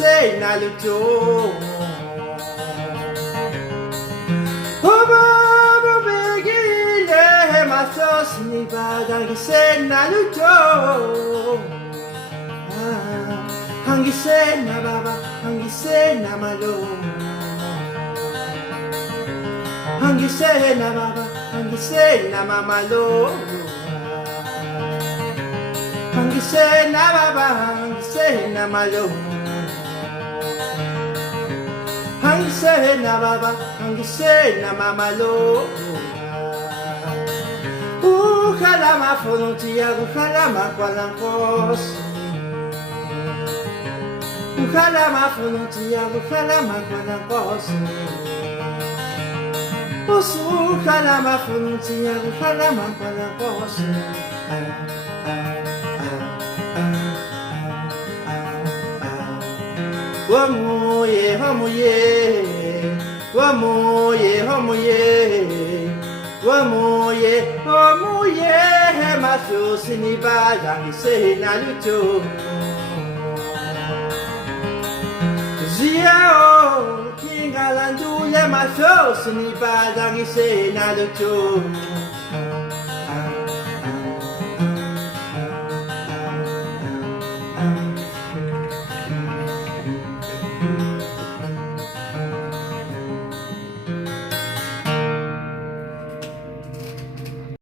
hangise na luto Masos ni hangise na luto hangise na baba hangise na malo hangise na baba hangise na mamalo hangise na baba hangise na malo hangise na baba hangise na mamalo Ukalama frontia, ukalama kwalankos. Ukalama frontia, ukalama kwalankos. Ukalama frontia, ukalama kwalankos. Wamuye, wamuye, wamuye, wamuye. Wamuye, wamuye, masos ni hangise na luto Ziao, kingalandule masos ni hangise na luto